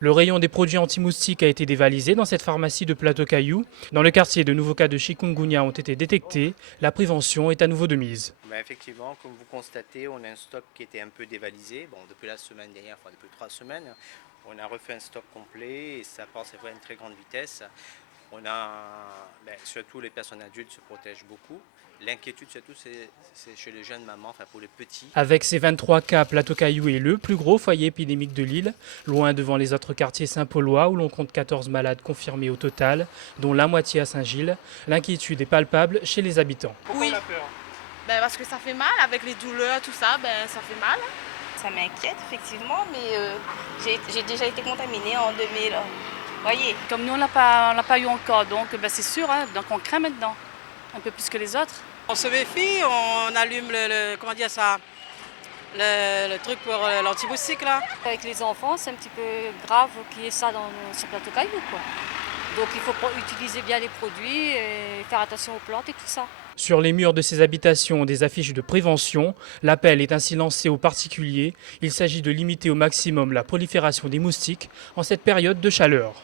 Le rayon des produits anti-moustiques a été dévalisé dans cette pharmacie de Plateau-Caillou. Dans le quartier, de nouveaux cas de chikungunya ont été détectés. La prévention est à nouveau de mise. Effectivement, comme vous constatez, on a un stock qui était un peu dévalisé. Bon, depuis la semaine dernière, enfin depuis 3 semaines, on a refait un stock complet et ça passe à une très grande vitesse. On a, surtout les personnes adultes se protègent beaucoup. L'inquiétude surtout c'est chez les jeunes mamans, enfin pour les petits. Avec ces 23 cas, Plateau-Caillou est le plus gros foyer épidémique de l'île, loin devant les autres quartiers saint-paulois où l'on compte 14 malades confirmés au total, dont la moitié à Saint-Gilles. L'inquiétude est palpable chez les habitants. Oui, parce que ça fait mal, avec les douleurs, tout ça, ça fait mal. Ça m'inquiète effectivement, mais j'ai déjà été contaminée en 2000. Voyez. Comme nous, on l'a pas eu encore, donc c'est sûr, hein, donc on craint maintenant, un peu plus que les autres. On se méfie, on allume le truc pour l'antimoustique là. Avec les enfants, c'est un petit peu grave qu'il y ait ça sur Plateau-Caillou, quoi. Donc il faut utiliser bien les produits et faire attention aux plantes et tout ça. Sur les murs de ces habitations, des affiches de prévention. L'appel est ainsi lancé aux particuliers. Il s'agit de limiter au maximum la prolifération des moustiques en cette période de chaleur.